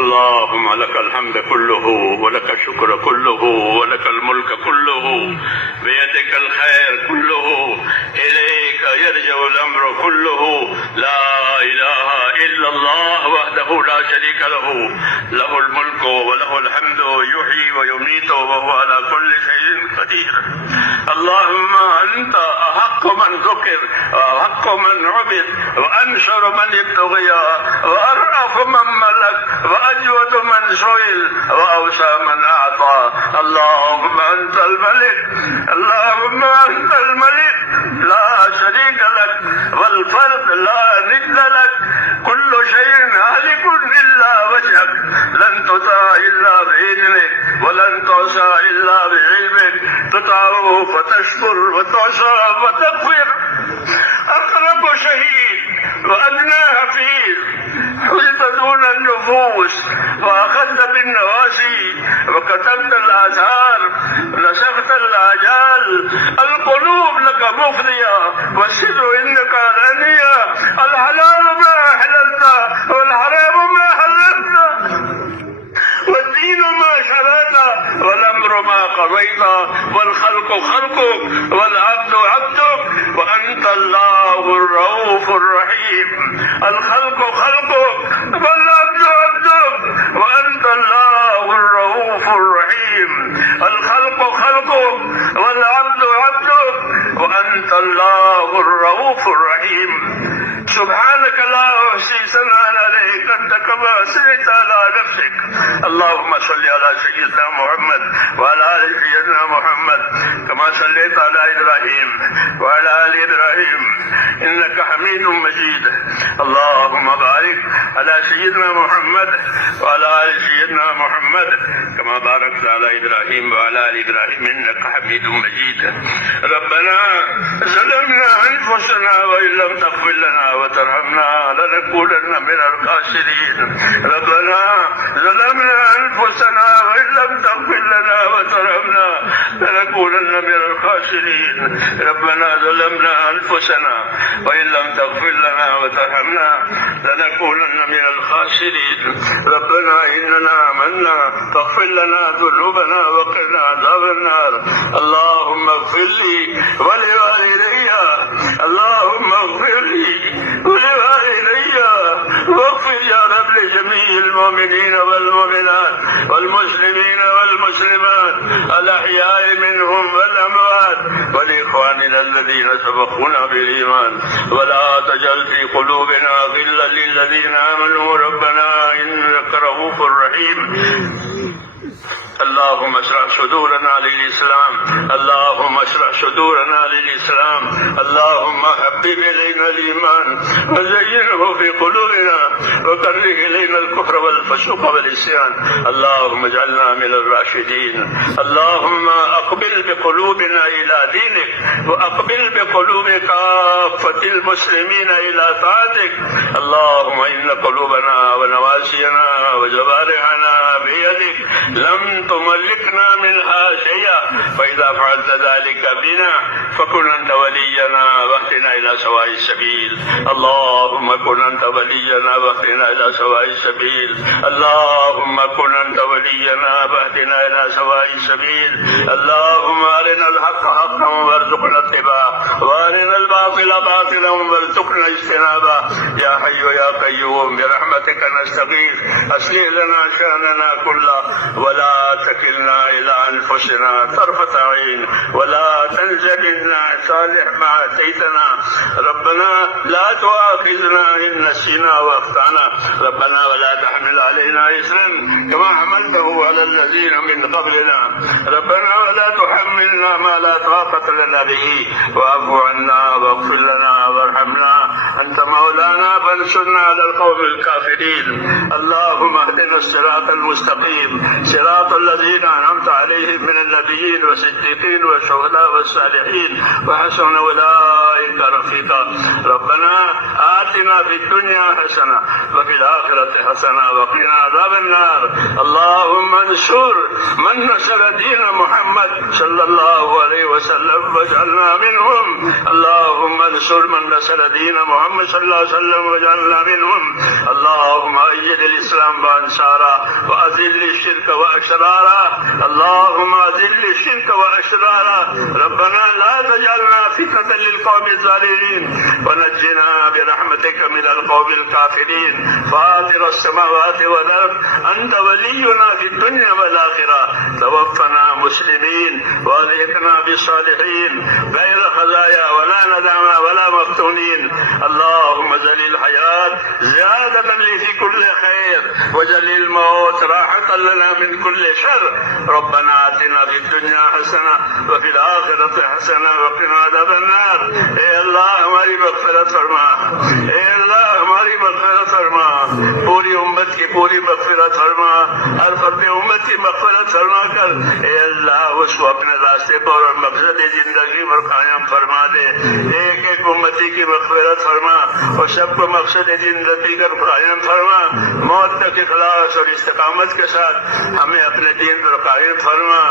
اللهم لك الحمد كله ولك الشكر كله ولك الملك كله بيدك الخير كله إليك يرجع الأمر كله لا إله إلا الله وحده لا شريك له له الملك وله الحمد يحيي ويميت وهو على كل شيء قدير. اللهم أنت أحق من ذكر وأحق من عبد وأنشر من ابتغي وأرأف من ملك وأجود من سئل وأوسع من أعطى. اللهم أنت الملك، اللهم أنت الملك لا شريك لك والفرد لا ند لك، كل شيء هالك إلا وجهك، لن تطاع إلا بإذنك ولن تعصى إلا بعلمك، تطاع فتشكر وتعصى وتغفر. أقرب شهيد وأدنى حفيظ، حلت دون النفوس وأخذت بالنواسي وكتبت الآثار نسخت الآجال. القلوب لك مفضية والسر إنك علانية، الحلال ما أحللت والحرام ما حللت، والدين ما شرعت والأمر ما قضيت، والخلق خلقك والعبد عبدك، وأنت الله الرؤوف الرحيم. الخلق خلقك والعبد عبدك، وأنت الله الرؤوف الرحيم. الخلق خلقك والعبد عبدك، وأنت الله الرؤوف الرحيم. سبحانك لا أحصي ثناء عليك أنت كما أثنيت على نفسك. اللهم صل على سيدنا محمد وعلى آل سيدنا محمد كما صليت على إبراهيم وعلى آل إبراهيم إنك حميد مجيد. اللهم بارك على سيدنا محمد وعلى آل سيدنا محمد كما باركت على إبراهيم وعلى آل إبراهيم إنك حميد مجيد. ربنا ظلمنا أنفسنا وإن لم تغفر لنا وترحمنا لنكونن من الخاسرين. ربنا ظلمنا أنفسنا وإن لم تغفر لنا وترحمنا لنكونن من الخاسرين. ربنا ظلمنا أنفسنا وإن لم تغفر لنا وترحمنا لنكونن من الخاسرين. ربنا إننا آمنا فاغفر لنا ذنوبنا وقنا عذاب النار. اللهم اغفر لي ولوالدي، اللهم اغفر لي ولوالدي، واغفر يا رب لجميع المؤمنين والمؤمنات والمسلمين والمسلمات الأحياء منهم والأموات، ولإخواننا الذين سبقونا بالإيمان، ولا تجعل في قلوبنا غلا للذين آمنوا ربنا إنك رؤوف رحيم. اللهم اشرح صدورنا للإسلام، اللهم اشرح صدورنا للإسلام. اللهم حبب إلينا الإيمان وزينه في قلوبنا وكره إلينا الكفر والفسوق والعصيان. اللهم اجعلنا من الراشدين. اللهم أقبل بقلوبنا إلى دينك، وأقبل بقلوب كافة المسلمين إلى طاعتك. اللهم إن قلوبنا ونواسينا وجوارحنا بيدك، لم تملكنا منها شيئا، فإذا فعلت ذلك بنا فكن أنت ولينا واهدنا إلى سواء السبيل. اللهم كن أنت ولينا واهدنا إلى سواء السبيل. اللهم كن أنت ولينا واهدنا إلى سواء السبيل. اللهم أرنا الحق حقا وارزقنا اتباعه، وأرنا الباطل باطلا وارزقنا اجتنابه. يا حي يا قيوم برحمتك نستغيث، أصلح لنا شأننا كله ولا تكلنا إلى أنفسنا طرفة عين، ولا تنزلنا صالح ما أتيتنا. ربنا لا تؤاخذنا إن نسينا وأخطأنا. ربنا ولا تحمل علينا إصرا كما حملته على الذين من قبلنا. ربنا ولا تحملنا ما لا طاقة لنا به، واعف عنا واغفر لنا وارحمنا، أنت مولانا فانصرنا على القوم الكافرين. اللهم اهدنا الصراط المستقيم، صراط الذين أنعمت عليهم من النبيين والصديقين والشهداء والصالحين وحسن أولئك رفيقا. ربنا آتنا في الدنيا حسنة وفي الآخرة حسنة وقنا عذاب النار. اللهم انصر من نصر دين محمد صلى الله عليه وسلم واجعلنا منهم. اللهم انصر من نصر دين محمد صلى الله عليه وسلم واجعلنا منهم. اللهم أيد الإسلام وأنصاره وأذل الشرك وأشراره. اللهم أذل الشرك وأشراره. ربنا لا تجعلنا فتنة للقوم الظالمين ونجنا برحمتك من القوم الكافرين. فاطر السماوات والأرض أنت ولينا في الدنيا والآخرة. توفنا مسلمين والحقنا بالصالحين غير خزايا ولا ندامى ولا مفتونين. اللهم اجعل الحياة زيادة لي في كل خير واجعل الموت راحة لنا من كل شر. ربنا آتنا في الدنيا حسنة وفي الآخرة حسنة وقنا عذاب النار. اے اللہ ہماری مغفرت فرما، اے اللہ ہماری مغفرت فرما، پوری امت کی پوری مغفرت فرما، ہر فرد امت کی مغفرت فرما کر اے اللہ اس کو اپنے راستے پر اور مقصد زندگی پر قائم فرما دے. ایک ایک امتی کی مغفرت فرما اور سب کو مقصد زندگی کر قائم فرما. موت تک اخلاص اور استقامت کے ساتھ ہمیں اپنے دین پر قائم فرما،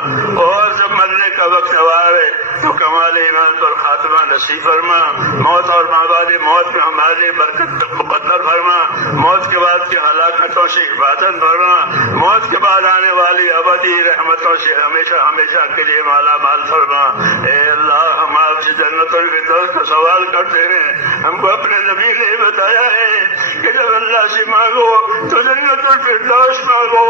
اور جب مرنے کا وقت آئے تو کمال ایمان پر خاتمہ نصیب فرما. موت اور مابعد موت میں ہماری برکت مقدر فرما. موت کے بعد کی ہلاکتوں سے حفاظت فرما. موت کے بعد آنے والی ابدی رحمتوں سے ہمیشہ ہمیشہ کے لیے مالا مال فرما. اے اللہ ہم آپ سے جنت الفردوس کا سوال کرتے ہیں. ہم کو اپنے نبی نے بتایا ہے کہ جب اللہ سے مانگو تو جنت الفردوس مانگو،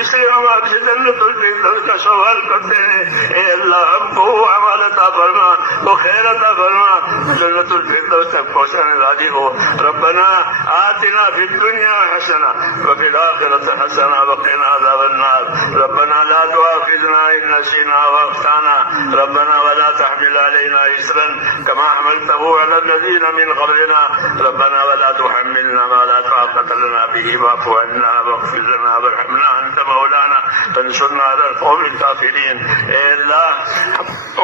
اس لیے ہم آپ سے جنت الفردوس کا سوال کرتے ہیں. اے اللہ ہم کو عمل عطا فرما، وہ خیر عطا فرما، جنت الفردوس تک پہنچانے راضی ہو. ربنا آتنا فی الدنیا حسنہ وفی الآخرۃ حسنہ وقنا عذاب النار. ربنا لا تؤاخذنا إن نسينا وأخطأنا. ربنا ولا تحمل علينا إصرا كما حملته على الذين من قبلنا. ربنا ولا تحملنا ما لا طاقة لنا به واعف عنا واغفر لنا وارحمنا أنت مولانا فانصرنا على القوم الكافرين. اے اللہ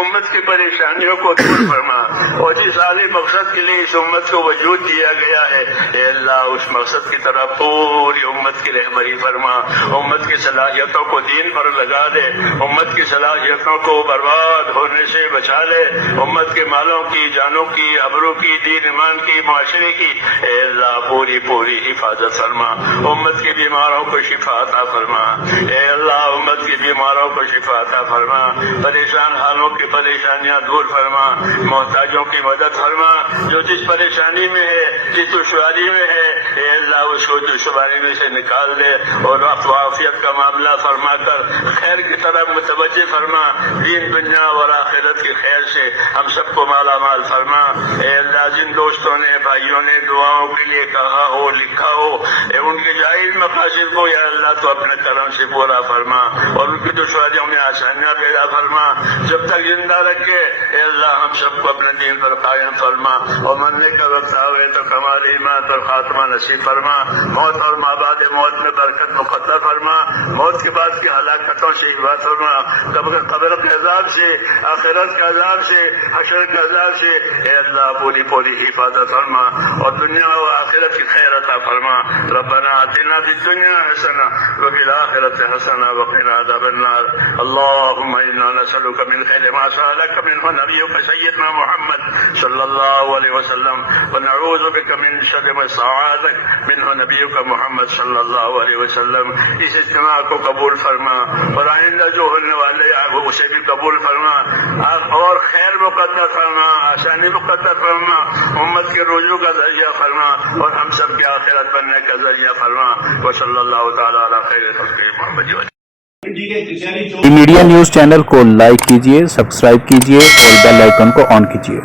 امت کی پریشانیوں کو دور فرما، اور جس عالی مقصد کے لیے اس امت کو وجود دیا گیا ہے اے اللہ اس مقصد کی طرف پوری امت کی رہبری فرما. امت کی صلاحیتوں کو دین پر لگا دے، امت کی صلاحیتوں کو برباد ہونے سے بچا لے. امت کے مالوں کی، جانوں کی، ابرو کی، دین ایمان کی، معاشرے کی اے اللہ پوری پوری حفاظت فرما. امت کے بیماروں کو شفا عطا فرما. اے اللہ امت کے بیماروں کو شفا عطا فرما. پریشان حالوں کی پریشانیاں دور فرما. محتاجوں کی مدد فرما. جو جس پریشانی میں ہے، جس دشواری میں ہے اے اللہ اس کو دشواری میں سے نکال دے، اور عافیت کا معاملہ فرما کر خیر کی طرف متوجہ فرما. دین دنیا اور آخرت کی خیر سے ہم سب کو مالا مال فرما. اے اللہ جن دوستوں نے بھائیوں نے دعاؤں کے لیے کہا ہو لکھا ہو اے ان کے جائز مقاصد کو یا اللہ تو اپنے کرم سے پورا فرما، اور ان کی دشواریوں میں آسانیاں پیدا فرما. جب تک زندہ رکھے اے اللہ ہم سب کو اپنے دین پر قائم فرما، اور مرنے کا وقت آئے تو کمال ایمان پر خاتمہ نصیب فرما. موت اور مابعد موت میں برکت مقدر فرما. موت کے بعد کی ہلاکتوں سے حفاظت فرما. قبر کے عذاب سے، آخرت کے عذاب سے، حشر کے عذاب سے اے اللہ پوری پوری حفاظت فرما، اور دنیا و آخرت کی خیر عطا فرما. ربنا آتنا فی الدنیا حسنہ وفی الآخرۃ حسنہ وقنا عذاب النار. اللهم انا نسألك من خير ما سألك منه نبيك سيدنا محمد صلی اللہ علیہ وسلم، ونعوذ بك من شر ما استعاذك منه نبيك محمد صلی اللہ علیہ وسلم. اس اجتماع کو قبول فرما، اور آئندہ جو ہونے والے اسے بھی قبول فرما، اور خیر مقدر فرما، آسانی مقدر فرما، امت کے رجوع کا ذریعہ فرما، اور ہم سب کے آخرت بننے کا ذریعہ فرما. وصلی اللہ تعالی علی خیر خلق محمد. میڈیا نیوز چینل کو لائک کیجیے، سبسکرائب کیجیے اور بیل آئیکن کو آن کیجیے.